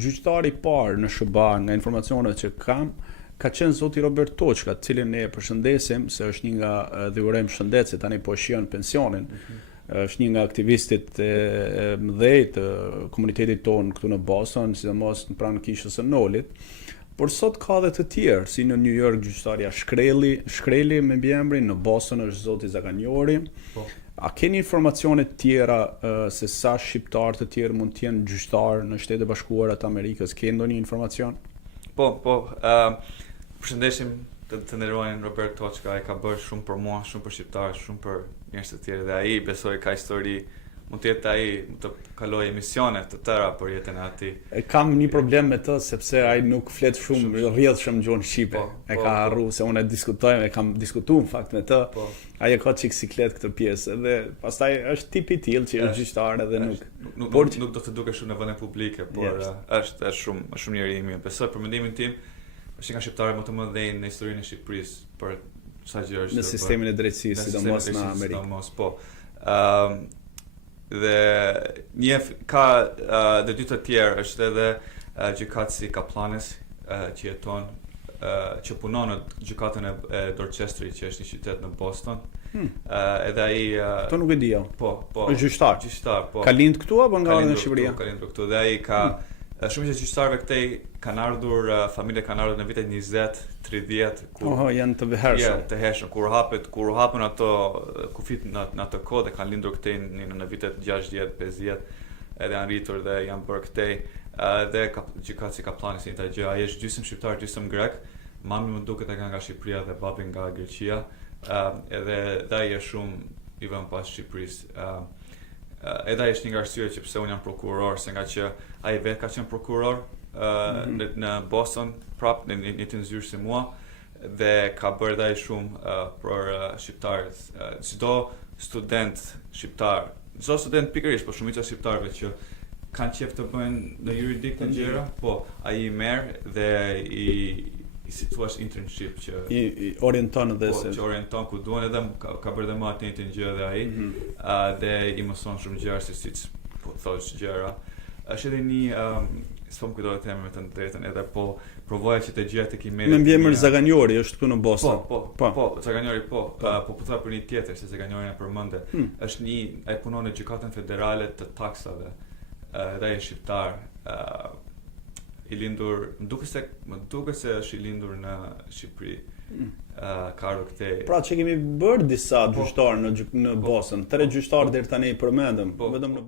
gjyqtari I parë në SHBA nga informacionet që kam ka qenë zoti Robert Toçka, cilin ne e përshëndesim se është një nga dhe urojmë shëndet se tani po shijon pensionin. Është një nga aktivistit e mëdhej të komunitetit tonë këtu në Boston, sidomos pranë kishës së Nolit. Por sot ka dhe të tjerë, si në New York gjyqtarja Shkreli me mbiemrin, në Boston është zoti Zaganjori. A keni informacione tjera se sa shqiptar të tjerë mund të jenë gjyqtar në Shtetet e Bashkuara të Amerikës? Ke ndonjë informacion? Përshëndesim të nderuarin Robert Toçka, ai ka bërë shumë për mua, shumë për shqiptarë, shumë për njerëz të tjerë dhe ai besoj ka histori, mund të jetë ai të kalojë emisione të tëra për jetën e ati. Kam një problem me të sepse ai nuk flet shumë rrjedhshëm gjuhën shqipe. E ka harru se unë e kam diskutuar në fakt me të. Ai e ka çik siklet këtë pjesë dhe pastaj është tipi I tillë që është gjyqtar edhe nuk do të dukesh shumë në vende publike, por është shumë njeri I mirë. Besoj për mendimin tim është nga shqiptarët më të mëdhenj në historinë e Shqipërisë për sa gjë është në sistemin e drejtësisë, sidomos në Amerikë. Dhe ka dhe dy të tjerë është edhe gjykatësi Kaplanes që jeton që punon në gjykatën e Dorchesterit që është një qytet në Boston. Edhe ai to nuk e dija. Është gjyqtar. Gjyqtar, po. Ka lind këtu apo nga në Shqipëri? Ka lindur këtu dhe ai ka shumë që gjyqtarëve këtej kanë ardhur, familje kanë ardhur në vitet 20, 30 kur janë të hershëm. Të hershëm kur hapën ato kufit në atë kohë dhe kanë lindur këtej në vitet 60, 50 edhe janë rritur dhe janë bërë këtej dhe gjykatësi Kaplanis një të gjë, ai është gjysmë shqiptar, gjysmë grek, mami më duket e ka nga Shqipëria dhe babi nga Greqia, edhe ai është shumë I vënë pas Shqipërisë. Edhe ai është një nga arsyet që pse unë jam prokuror, se nga që ai vetë ka qenë prokuror në Boston, prap në një të nzyrë si mua, dhe ka bërë dhe ai shumë për shqiptarët. Çdo student shqiptar, çdo student pikërisht, por shumica shqiptarëve që kanë qef të bëjnë në juridik të gjëra, po ai I merr dhe I si thua internship që I orienton edhe se që orienton ku duan edhe ka bërë dhe më atë njëjtën gjë dhe ai dhe I mëson shumë gjëra siç po thosh gjëra. Është edhe një s'po më kujtohet të them me të drejtën edhe po provoja që të gjëja tek emaili. Me mbiemër Zaganjori është këtu në Boston. Po, Zaganjori po thoya për një tjetër se Zaganjori na përmendë. Është ai punon në gjykatën federale të taksave. Dhe ai është shqiptar. I lindur, më duket se është I lindur në Shqipëri. Ka ardhur këtej. Pra që kemi bërë disa gjyqtarë në Boston, 3 gjyqtarë deri tani I përmendëm, vetëm në